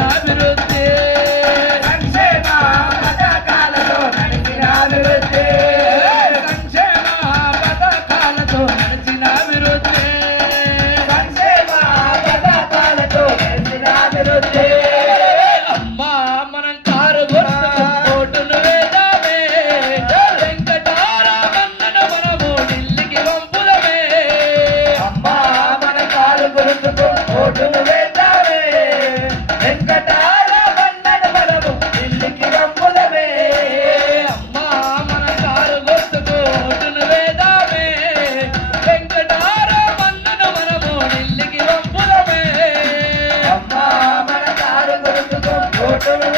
నడిచిన అభివృద్ధి సంక్షేమ పథకాలతో నడిచిన అభివృద్ధి సంక్షేమ పథకాలతో నడిచిన అభివృద్ధి సంక్షేమ పథకాలతో నడిచిన అభివృద్ధి అమ్మా మనం కారు ఓటును వేద్దామే వెంకటారామన్నను మనము ఢిల్లీకి పంపుదమే అమ్మా మన కారు గుర్తుకు ఓటును వేద్దామే వెంకటారామన్నను మనము ఢిల్లీకి పంపుదమే అమ్మా మన కారు గుర్తుకు ఓటును వేద్దామే వెంకటారామన్నను మనము ఢిల్లీకి పంపుదమే అమ్మా మన కారు గుర్తుకు ఓటును